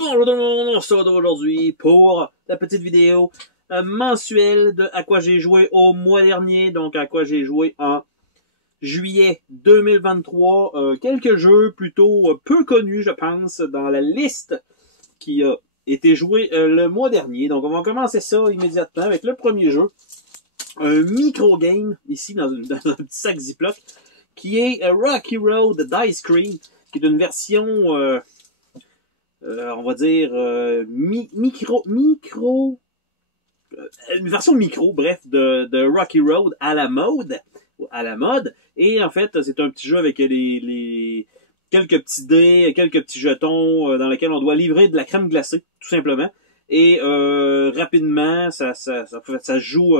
Bonjour tout le monde, on se retrouve aujourd'hui pour la petite vidéo mensuelle de à quoi j'ai joué au mois dernier, donc à quoi j'ai joué en juillet 2023. Quelques jeux plutôt peu connus, je pense, dans la liste qui a été joué le mois dernier. Donc on va commencer ça immédiatement avec le premier jeu, un micro-game, ici dans un petit sac Ziploc, qui est Rocky Road Dice Cream, qui est une version... on va dire une version micro, bref, de Rocky Road à la mode. Et en fait, c'est un petit jeu avec quelques petits dés, quelques petits jetons dans lesquels on doit livrer de la crème glacée, tout simplement. Et rapidement, ça se joue,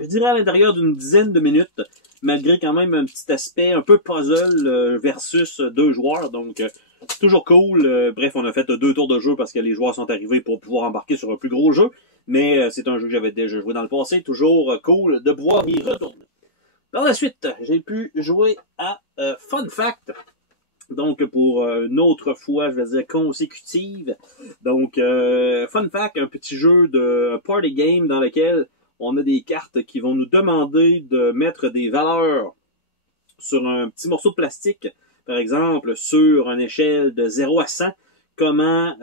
je dirais, à l'intérieur d'une dizaine de minutes, malgré quand même un petit aspect un peu puzzle versus deux joueurs. Donc, toujours cool. Bref, on a fait 2 tours de jeu parce que les joueurs sont arrivés pour pouvoir embarquer sur un plus gros jeu. Mais c'est un jeu que j'avais déjà joué dans le passé. Toujours cool de pouvoir y retourner. Par la suite, j'ai pu jouer à Fun Fact. Donc, pour une autre fois, je vais dire consécutive. Donc, Fun Fact, un petit jeu de party game dans lequel on a des cartes qui vont nous demander de mettre des valeurs sur un petit morceau de plastique. Par exemple, sur une échelle de 0 à 100, comment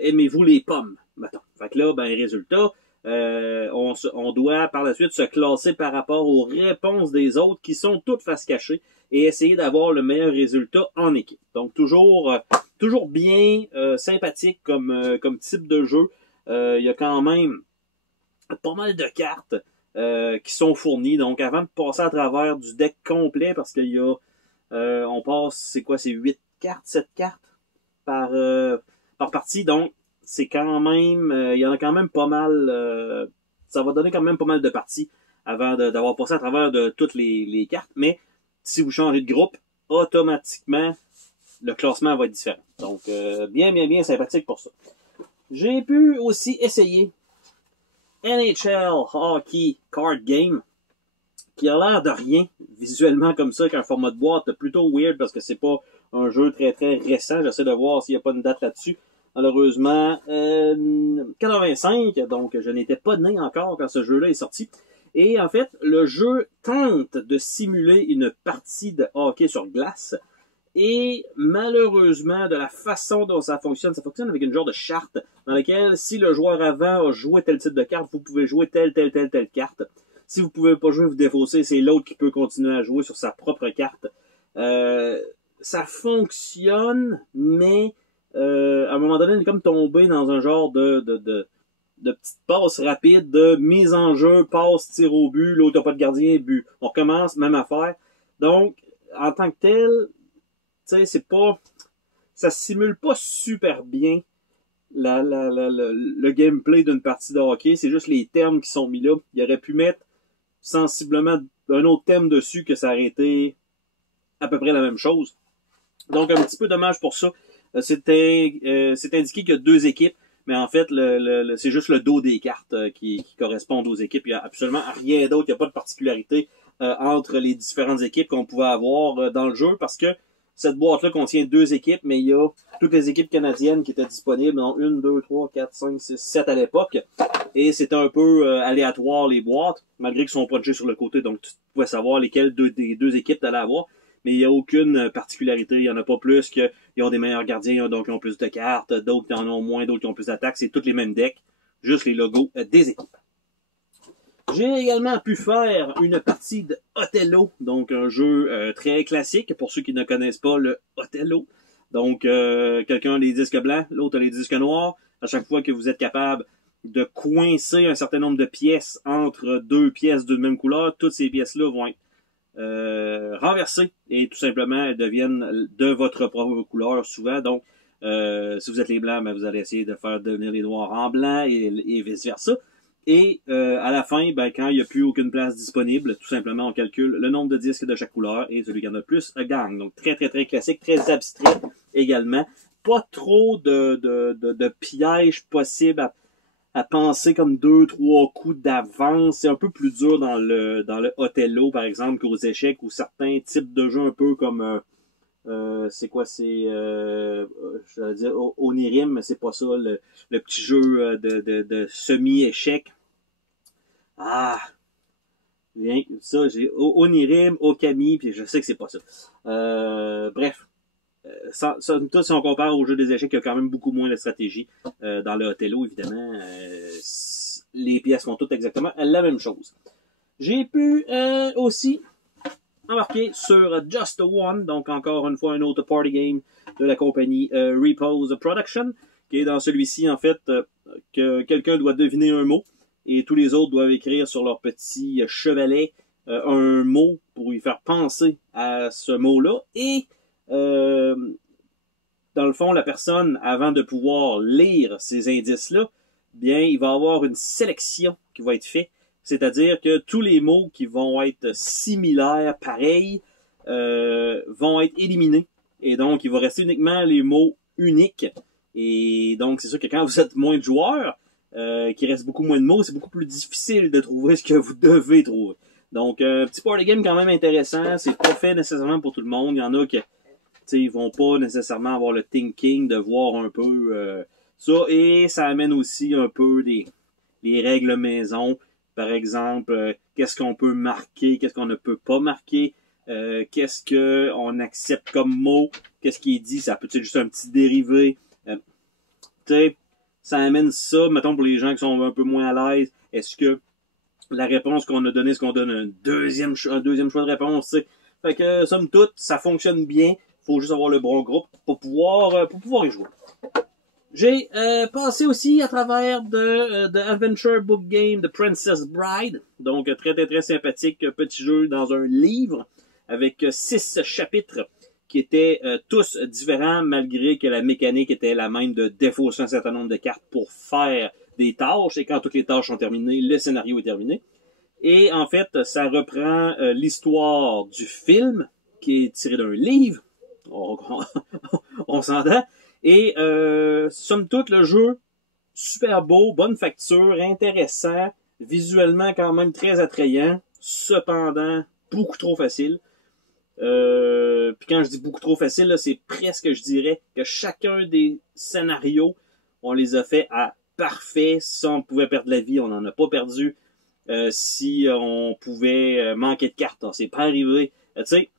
aimez-vous les pommes? Mettons. Fait que là, ben, résultat, on doit par la suite se classer par rapport aux réponses des autres qui sont toutes face cachée et essayer d'avoir le meilleur résultat en équipe. Donc, toujours bien sympathique comme type de jeu. Il y a quand même pas mal de cartes qui sont fournies. Donc, avant de passer à travers du deck complet, parce qu'il y a on passe, c'est 8 cartes, 7 cartes par partie, donc c'est quand même, il y en a quand même pas mal, ça va donner quand même pas mal de parties avant d'avoir passé à travers de toutes les cartes, mais si vous changez de groupe, automatiquement, le classement va être différent. Donc, bien sympathique pour ça. J'ai pu aussi essayer NHL Hockey Card Game, qui a l'air de rien, visuellement comme ça, qu'un format de boîte plutôt weird, parce que c'est pas un jeu très récent. J'essaie de voir s'il n'y a pas une date là-dessus. Malheureusement, 85, donc je n'étais pas né encore quand ce jeu-là est sorti. Et en fait, le jeu tente de simuler une partie de hockey sur glace. Et malheureusement, de la façon dont ça fonctionne avec une genre de charte dans laquelle, si le joueur avant a joué tel type de carte, vous pouvez jouer telle carte. Si vous pouvez pas jouer, vous défaussez, c'est l'autre qui peut continuer à jouer sur sa propre carte. Ça fonctionne, mais à un moment donné, on est comme tombé dans un genre de petite passe rapide, de mise en jeu, passe, tir au but, l'autre n'a pas de gardien, but. On recommence, même affaire. Donc, en tant que tel, tu sais, c'est pas... ça simule pas super bien le gameplay d'une partie de hockey. C'est juste les termes qui sont mis là. Il aurait pu mettre sensiblement un autre thème dessus que ça aurait été à peu près la même chose. Donc, un petit peu dommage pour ça. C'est indiqué qu'il y a 2 équipes, mais en fait, c'est juste le dos des cartes qui correspondent aux équipes. Il n'y a absolument rien d'autre. Il n'y a pas de particularité entre les différentes équipes qu'on pouvait avoir dans le jeu, parce que cette boîte-là contient 2 équipes, mais il y a toutes les équipes canadiennes qui étaient disponibles, donc 1, 2, 3, 4, 5, 6, 7 à l'époque. Et c'était un peu aléatoire, les boîtes, malgré qu'ils sont punchés sur le côté, donc tu pouvais savoir lesquelles des 2 équipes tu allais avoir. Mais il n'y a aucune particularité, il n'y en a pas plus qu'ils ont des meilleurs gardiens, donc ils ont plus de cartes, d'autres qui en ont moins, d'autres qui ont plus d'attaques, c'est tous les mêmes decks, juste les logos des équipes. J'ai également pu faire une partie de Othello, donc un jeu très classique pour ceux qui ne connaissent pas le Othello. Donc, quelqu'un a les disques blancs, l'autre a les disques noirs. À chaque fois que vous êtes capable de coincer un certain nombre de pièces entre 2 pièces d'une même couleur, toutes ces pièces-là vont être renversées et tout simplement elles deviennent de votre propre couleur souvent. Donc, si vous êtes les blancs, ben, vous allez essayer de faire devenir les noirs en blanc et vice-versa. Et à la fin, ben, quand il n'y a plus aucune place disponible, tout simplement on calcule le nombre de disques de chaque couleur et celui qui en a plus gagne. Donc très classique, très abstrait également. Pas trop de pièges possibles à penser comme 2-3 coups d'avance. C'est un peu plus dur dans le Othello, par exemple, qu'aux échecs, ou certains types de jeux un peu comme C'est quoi? Je vais dire Onirim, mais c'est pas ça. Le petit jeu de semi-échec. Ah! Bien, ça, j'ai Onirim, Okami, puis je sais que c'est pas ça. Bref. Tout, si on compare au jeu des échecs, il y a quand même beaucoup moins de stratégie. Dans le Othello, évidemment, les pièces font toutes exactement la même chose. J'ai pu aussi embarquer sur Just One, donc encore une fois un autre party game de la compagnie Repose Production, qui est dans celui-ci, en fait, que quelqu'un doit deviner un mot, et tous les autres doivent écrire sur leur petit chevalet un mot pour lui faire penser à ce mot-là, et dans le fond, la personne, avant de pouvoir lire ces indices-là, bien, il va y avoir une sélection qui va être faite. C'est-à-dire que tous les mots qui vont être similaires, pareils, vont être éliminés. Et donc, il va rester uniquement les mots uniques. Et donc, c'est sûr que quand vous êtes moins de joueurs, qu'il reste beaucoup moins de mots, c'est beaucoup plus difficile de trouver ce que vous devez trouver. Donc, un petit party game quand même intéressant. C'est pas fait nécessairement pour tout le monde. Il y en a qui ils vont pas nécessairement avoir le thinking de voir un peu ça. Et ça amène aussi un peu les règles maison. Par exemple, qu'est-ce qu'on peut marquer, qu'est-ce qu'on ne peut pas marquer, qu'est-ce qu'on accepte comme mot, qu'est-ce qui est dit, ça peut être juste un petit dérivé. Ça amène ça, mettons, pour les gens qui sont un peu moins à l'aise. Est-ce que la réponse qu'on a donnée, est-ce qu'on donne un deuxième choix de réponse, t'sais? Fait que, somme toute, ça fonctionne bien. Faut juste avoir le bon groupe pour pouvoir y jouer. J'ai passé aussi à travers de Adventure Book Game de Princess Bride. Donc, très, très, très sympathique petit jeu dans un livre avec 6 chapitres qui étaient tous différents malgré que la mécanique était la même de défausser un certain nombre de cartes pour faire des tâches. Et quand toutes les tâches sont terminées, le scénario est terminé. Et en fait, ça reprend l'histoire du film qui est tiré d'un livre. On s'entend. Et somme toute, le jeu, super beau, bonne facture, intéressant, visuellement quand même très attrayant, cependant beaucoup trop facile. Puis quand je dis beaucoup trop facile, là, c'est presque, je dirais, que chacun des scénarios, on les a fait à parfait. Si on pouvait perdre la vie, on n'en a pas perdu. Si on pouvait manquer de cartes, on s'est pas arrivé. Tu sais,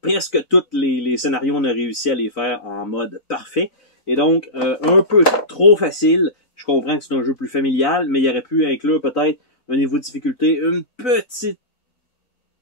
presque tous les scénarios, on a réussi à les faire en mode parfait. Et donc, un peu trop facile. Je comprends que c'est un jeu plus familial, mais il aurait pu inclure peut-être un niveau de difficulté une petite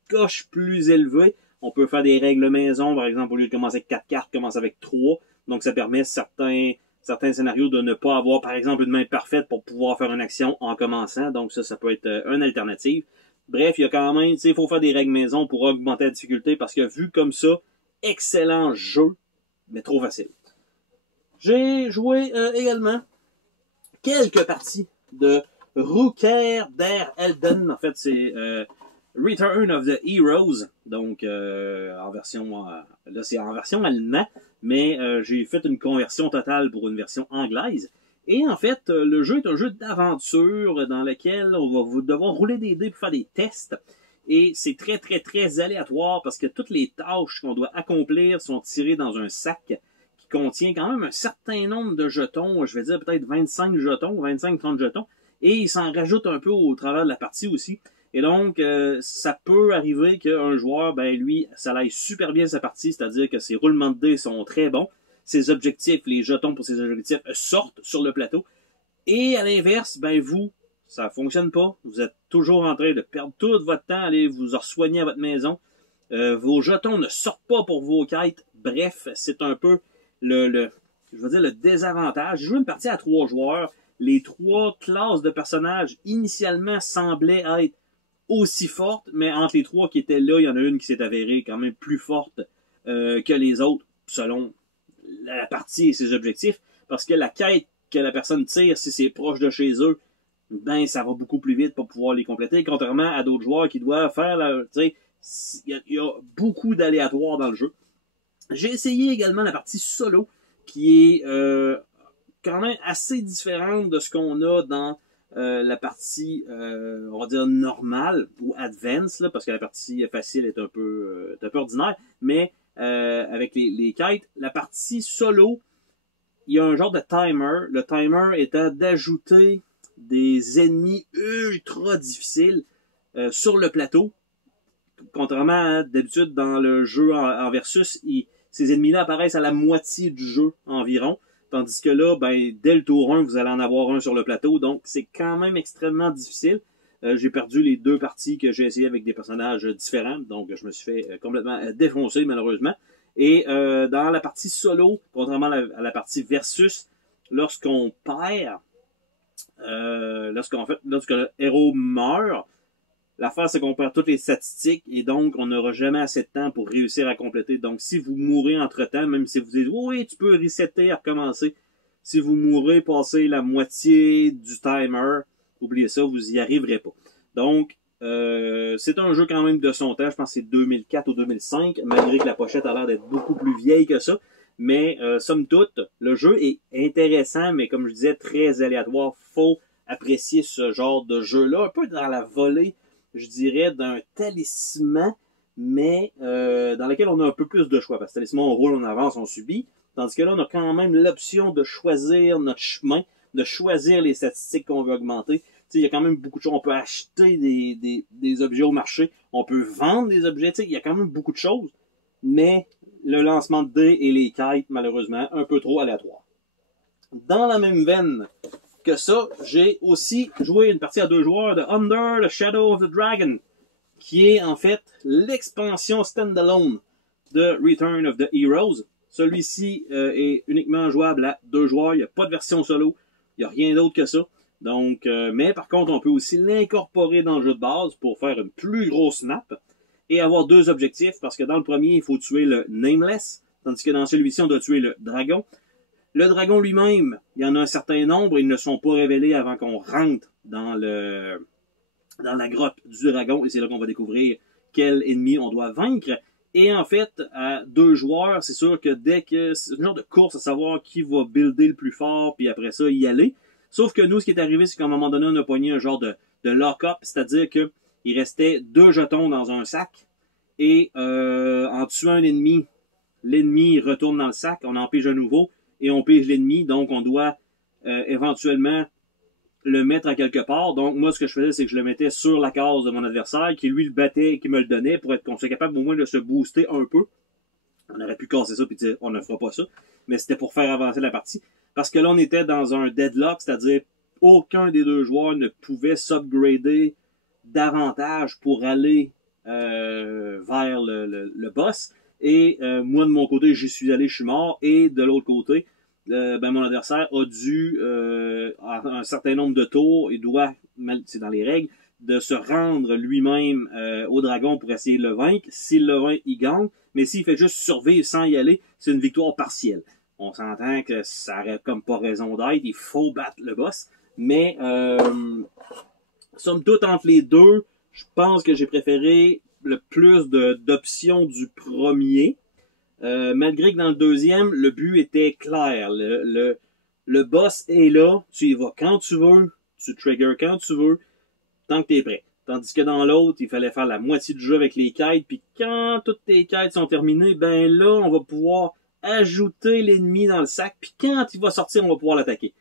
coche plus élevée. On peut faire des règles maison, par exemple, au lieu de commencer avec 4 cartes, commence avec 3. Donc, ça permet certains scénarios de ne pas avoir, par exemple, une main parfaite pour pouvoir faire une action en commençant. Donc, ça peut être une alternative. Bref, il y a quand même, il faut faire des règles maison pour augmenter la difficulté parce que vu comme ça, excellent jeu, mais trop facile. J'ai joué également quelques parties de Rückkehr der Helden. En fait, c'est Return of the Heroes. Donc, en version, là, c'est en version allemande, mais j'ai fait une conversion totale pour une version anglaise. Et en fait, le jeu est un jeu d'aventure dans lequel on va devoir rouler des dés pour faire des tests. Et c'est très, très, très aléatoire parce que toutes les tâches qu'on doit accomplir sont tirées dans un sac qui contient quand même un certain nombre de jetons. Je vais dire peut-être 25 jetons, 25-30 jetons. Et il s'en rajoute un peu au travers de la partie aussi. Et donc, ça peut arriver qu'un joueur, ben lui, ça aille super bien sa partie, c'est-à-dire que ses roulements de dés sont très bons. Ses objectifs, les jetons pour ses objectifs sortent sur le plateau. Et à l'inverse, ben vous, ça fonctionne pas. Vous êtes toujours en train de perdre tout votre temps à aller vous soigner à votre maison. Vos jetons ne sortent pas pour vos quêtes. Bref, c'est un peu je veux dire, le désavantage. J'ai joué une partie à 3 joueurs. Les 3 classes de personnages initialement semblaient être aussi fortes, mais entre les 3 qui étaient là, il y en a une qui s'est avérée quand même plus forte que les autres, selon la partie et ses objectifs, parce que la quête que la personne tire, si c'est proche de chez eux, ben ça va beaucoup plus vite pour pouvoir les compléter, contrairement à d'autres joueurs qui doivent faire, il y a beaucoup d'aléatoires dans le jeu. J'ai essayé également la partie solo, qui est quand même assez différente de ce qu'on a dans la partie, on va dire, normale ou advanced, là, parce que la partie facile est un peu ordinaire, mais avec les kites. La partie solo, il y a un genre de timer. Le timer étant d'ajouter des ennemis ultra difficiles sur le plateau. Contrairement à d'habitude dans le jeu en versus, ces ennemis-là apparaissent à la moitié du jeu environ. Tandis que là, ben, dès le tour 1, vous allez en avoir un sur le plateau. Donc, c'est quand même extrêmement difficile. J'ai perdu les 2 parties que j'ai essayé avec des personnages différents. Donc, je me suis fait complètement défoncer, malheureusement. Et dans la partie solo, contrairement à la partie versus, lorsqu'on perd, lorsque le héros meurt, l'affaire, c'est qu'on perd toutes les statistiques et donc on n'aura jamais assez de temps pour réussir à compléter. Donc, si vous mourrez entre-temps, même si vous dites « Oui, tu peux resetter et recommencer », si vous mourrez passer la moitié du timer, oubliez ça, vous y arriverez pas. Donc, c'est un jeu quand même de son temps, je pense que c'est 2004 ou 2005, malgré que la pochette a l'air d'être beaucoup plus vieille que ça. Mais, somme toute, le jeu est intéressant, mais comme je disais, très aléatoire. Faut apprécier ce genre de jeu-là, un peu dans la volée, je dirais, d'un talisman, mais dans lequel on a un peu plus de choix. Parce que talisman, on roule, on avance, on subit. Tandis que là, on a quand même l'option de choisir notre chemin, de choisir les statistiques qu'on veut augmenter. Il y a quand même beaucoup de choses. On peut acheter des objets au marché. On peut vendre des objets. Il y a quand même beaucoup de choses. Mais le lancement de dés et les kites, malheureusement, un peu trop aléatoire. Dans la même veine que ça, j'ai aussi joué une partie à 2 joueurs de Under the Shadow of the Dragon, qui est en fait l'expansion standalone de Return of the Heroes. Celui-ci est uniquement jouable à 2 joueurs. Il n'y a pas de version solo. Il n'y a rien d'autre que ça. Donc, mais par contre, on peut aussi l'incorporer dans le jeu de base pour faire une plus grosse map et avoir 2 objectifs, parce que dans le premier, il faut tuer le Nameless, tandis que dans celui-ci, on doit tuer le dragon. Le dragon lui-même, il y en a un certain nombre, ils ne sont pas révélés avant qu'on rentre dans la grotte du dragon, et c'est là qu'on va découvrir quel ennemi on doit vaincre. Et en fait, à 2 joueurs, c'est sûr que dès que c'est une genre de course à savoir qui va builder le plus fort, puis après ça, y aller. Sauf que nous, ce qui est arrivé, c'est qu'à un moment donné, on a pogné un genre de lock-up, c'est-à-dire que il restait 2 jetons dans un sac, et en tuant un ennemi, l'ennemi retourne dans le sac, on en pige un nouveau, et on pige l'ennemi, donc on doit éventuellement le mettre à quelque part. Donc moi, ce que je faisais, c'est que je le mettais sur la case de mon adversaire, qui lui le battait et qui me le donnait, pour être qu'on soit capable au moins de se booster un peu. On aurait pu casser ça et dire on ne fera pas ça, mais c'était pour faire avancer la partie. Parce que là, on était dans un deadlock, c'est-à-dire aucun des 2 joueurs ne pouvait s'upgrader davantage pour aller vers le boss. Et moi, de mon côté, j'y suis allé, je suis mort. Et de l'autre côté, mon adversaire a dû, à un certain nombre de tours, il doit, c'est dans les règles, de se rendre lui-même au dragon pour essayer de le vaincre. S'il le vainc, il gagne. Mais s'il fait juste survivre sans y aller, c'est une victoire partielle. On s'entend que ça n'aurait comme pas raison d'être. Il faut battre le boss. Mais, somme toute, entre les 2, je pense que j'ai préféré le plus d'options du premier. Malgré que dans le deuxième, le but était clair. Le boss est là. Tu y vas quand tu veux. Tu triggers quand tu veux. Tant que tu es prêt. Tandis que dans l'autre, il fallait faire la moitié du jeu avec les quêtes. Puis quand toutes tes quêtes sont terminées, ben là, on va pouvoir ajouter l'ennemi dans le sac, puis quand il va sortir, on va pouvoir l'attaquer.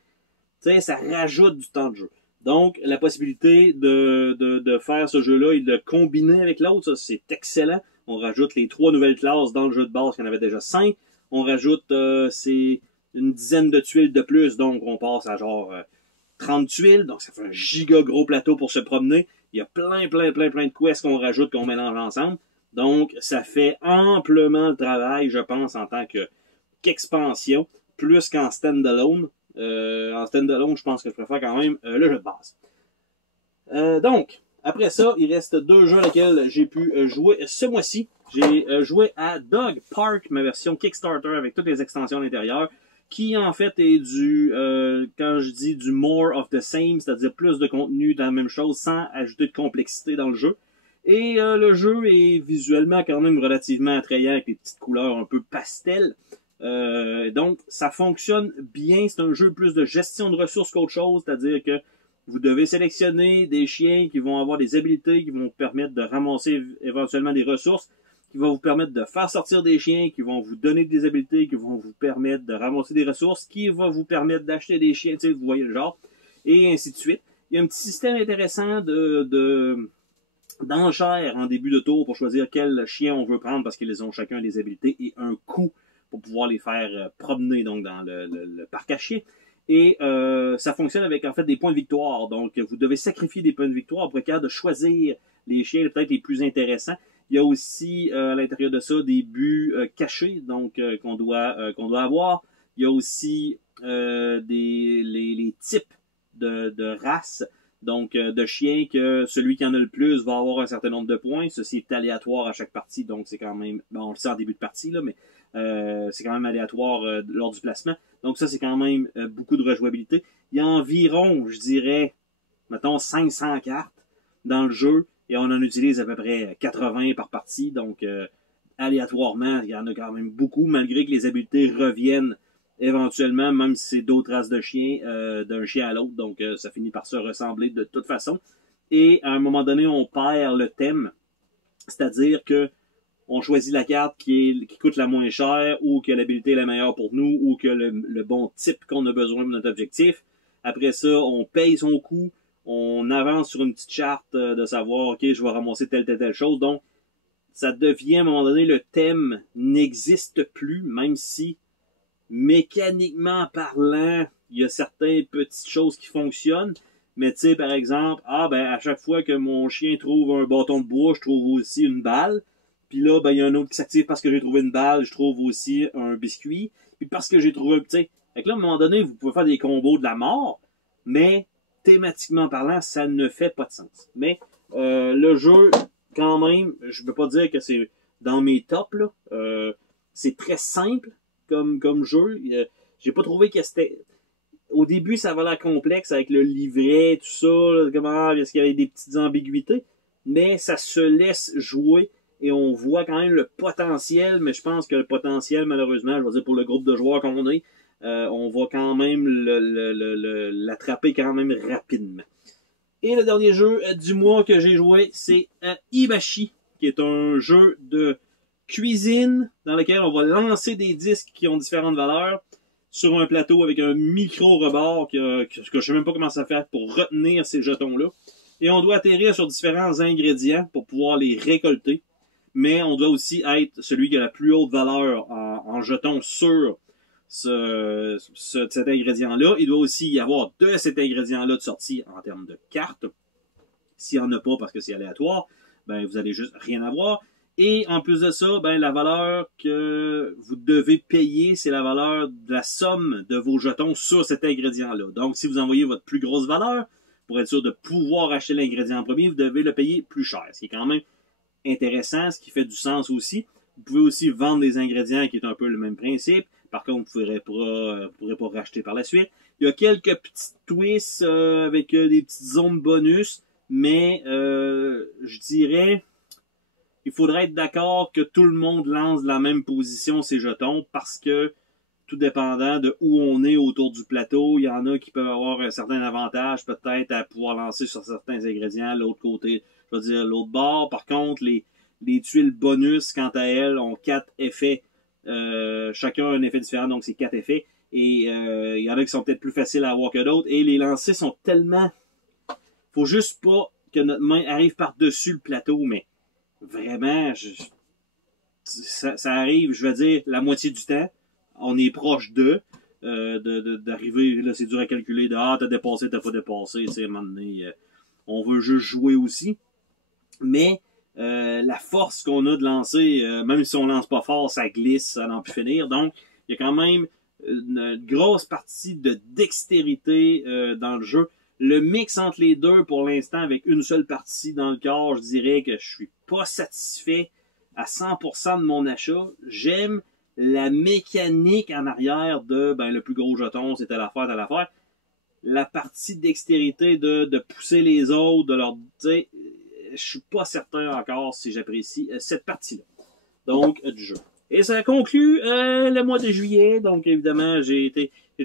Tu sais, ça rajoute du temps de jeu. Donc, la possibilité de faire ce jeu-là et de le combiner avec l'autre, ça, c'est excellent. On rajoute les 3 nouvelles classes dans le jeu de base, il y en avait déjà 5. On rajoute c'est une dizaine de tuiles de plus, donc on passe à genre 30 tuiles, donc ça fait un giga gros plateau pour se promener. Il y a plein de quests qu'on rajoute, qu'on mélange ensemble. Donc, ça fait amplement le travail, je pense, en tant qu'expansion, plus qu'en standalone. En standalone, je pense que je préfère quand même le jeu de base. Donc, après ça, il reste 2 jeux à lesquels j'ai pu jouer ce mois-ci. J'ai joué à Dog Park, ma version Kickstarter avec toutes les extensions à l'intérieur, qui en fait est quand je dis du more of the same, c'est-à-dire plus de contenu dans la même chose sans ajouter de complexité dans le jeu. Et le jeu est visuellement quand même relativement attrayant avec des petites couleurs un peu pastel. Donc, ça fonctionne bien. C'est un jeu plus de gestion de ressources qu'autre chose, c'est-à-dire que vous devez sélectionner des chiens qui vont avoir des habilités qui vont permettre de ramasser éventuellement des ressources, qui va vous permettre de faire sortir des chiens, qui vont vous donner des habiletés, qui vont vous permettre de ramasser des ressources, qui va vous permettre d'acheter des chiens, tu sais, vous voyez le genre, et ainsi de suite. Il y a un petit système intéressant d'enchères en début de tour pour choisir quel chien on veut prendre parce qu'ils ont chacun des habiletés et un coût pour pouvoir les faire promener donc dans le parc à chiens. Et ça fonctionne avec en fait des points de victoire. Donc vous devez sacrifier des points de victoire pour être capable de choisir les chiens peut-être les plus intéressants. Il y a aussi à l'intérieur de ça des buts cachés donc qu'on doit avoir. Il y a aussi les types de races. Donc, de chiens que celui qui en a le plus va avoir un certain nombre de points. Ceci est aléatoire à chaque partie, donc c'est quand même... Bon, on le sait en début de partie, là, mais c'est quand même aléatoire lors du placement. Donc ça, c'est quand même beaucoup de rejouabilité. Il y a environ, je dirais, mettons, 500 cartes dans le jeu, et on en utilise à peu près 80 par partie. Donc, aléatoirement, il y en a quand même beaucoup, malgré que les habiletés reviennent éventuellement, même si c'est d'autres races de chiens, d'un chien à l'autre, donc ça finit par se ressembler de toute façon. Et à un moment donné, on perd le thème, c'est-à-dire que on choisit la carte qui coûte la moins chère, ou que l'habilité est la meilleure pour nous, ou que le bon type qu'on a besoin pour notre objectif. Après ça, on paye son coût, on avance sur une petite charte de savoir, ok, je vais ramasser telle chose. Donc, ça devient à un moment donné, le thème n'existe plus, même si mécaniquement parlant, il y a certaines petites choses qui fonctionnent, mais tu sais, par exemple, à chaque fois que mon chien trouve un bâton de bois, je trouve aussi une balle, puis là, il y a un autre qui s'active parce que j'ai trouvé une balle, je trouve aussi un biscuit, puis parce que j'ai trouvé un petit... Fait que là, à un moment donné, vous pouvez faire des combos de la mort, mais thématiquement parlant, ça ne fait pas de sens. Mais le jeu, quand même, je ne peux pas dire que c'est dans mes tops, là, c'est très simple, comme jeu. J'ai pas trouvé que c'était... Au début, ça avait l'air complexe avec le livret, tout ça, là, comment, est-ce qu'il y avait des petites ambiguïtés, mais ça se laisse jouer et on voit quand même le potentiel, mais je pense que le potentiel, malheureusement, je veux dire pour le groupe de joueurs qu'on est, on va quand même l'attraper quand même rapidement. Et le dernier jeu du mois que j'ai joué, c'est Ibashi, qui est un jeu de cuisine dans lequel on va lancer des disques qui ont différentes valeurs sur un plateau avec un micro-rebord que je sais même pas comment ça fait pour retenir ces jetons-là. Et on doit atterrir sur différents ingrédients pour pouvoir les récolter. Mais on doit aussi être celui qui a la plus haute valeur en jetons sur cet ingrédient-là. Il doit aussi y avoir de cet ingrédient-là de sortie en termes de cartes. S'il n'y en a pas parce que c'est aléatoire, vous allez juste rien avoir. Et en plus de ça, la valeur que vous devez payer, c'est la valeur de la somme de vos jetons sur cet ingrédient-là. Donc, si vous envoyez votre plus grosse valeur, pour être sûr de pouvoir acheter l'ingrédient en premier, vous devez le payer plus cher. Ce qui est quand même intéressant, ce qui fait du sens aussi. Vous pouvez aussi vendre des ingrédients qui est un peu le même principe. Par contre, vous ne pourrez pas racheter par la suite. Il y a quelques petits twists avec des petites zones bonus, mais je dirais... Il faudrait être d'accord que tout le monde lance de la même position ses jetons parce que, tout dépendant de où on est autour du plateau, il y en a qui peuvent avoir un certain avantage peut-être à pouvoir lancer sur certains ingrédients. L'autre côté, je veux dire l'autre bord. Par contre, les tuiles bonus, quant à elles, ont 4 effets. Chacun a un effet différent, donc c'est 4 effets. Et il y en a qui sont peut-être plus faciles à avoir que d'autres. Et les lancers sont tellement... Faut juste pas que notre main arrive par-dessus le plateau, mais vraiment, ça arrive, je veux dire, la moitié du temps. On est proche d'arriver, là, c'est dur à calculer, t'as dépassé, t'as pas dépassé, tu sais, à un moment donné, on veut juste jouer aussi. Mais, la force qu'on a de lancer, même si on lance pas fort, ça glisse, ça n'en peut finir. Donc, il y a quand même une grosse partie de dextérité dans le jeu. Le mix entre les deux, pour l'instant, avec une seule partie dans le corps, je dirais que je suis pas satisfait à 100% de mon achat. J'aime la mécanique en arrière de, le plus gros jeton, c'est telle affaire. La partie dextérité de pousser les autres, de leur, tu sais, je suis pas certain encore si j'apprécie cette partie-là. Donc, du jeu. Et ça conclut le mois de juillet. Donc, évidemment, j'ai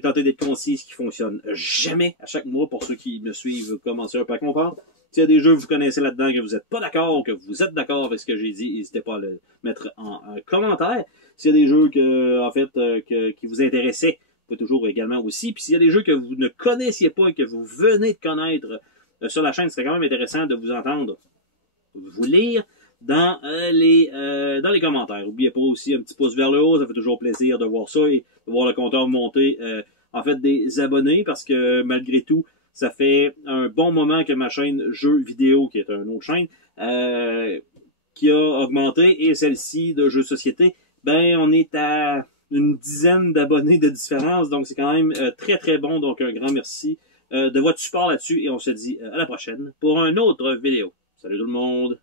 tenté d'être concis, ce qui fonctionne jamais à chaque mois pour ceux qui me suivent commencer un peu à comprendre. S'il y a des jeux que vous connaissez là-dedans, que vous n'êtes pas d'accord, ou que vous êtes d'accord avec ce que j'ai dit, n'hésitez pas à le mettre en commentaire. S'il y a des jeux qui vous intéressaient, vous pouvez toujours également aussi. Puis s'il y a des jeux que vous ne connaissiez pas et que vous venez de connaître sur la chaîne, ce serait quand même intéressant de vous entendre, vous lire dans les commentaires. N'oubliez pas aussi un petit pouce vers le haut, ça fait toujours plaisir de voir ça et de voir le compteur monter des abonnés, parce que malgré tout, ça fait un bon moment que ma chaîne Jeux vidéo, qui est une autre chaîne, qui a augmenté, et celle-ci de Jeux Société, on est à une dizaine d'abonnés de différence, donc c'est quand même très très bon, donc un grand merci de votre support là-dessus, et on se dit à la prochaine pour une autre vidéo. Salut tout le monde!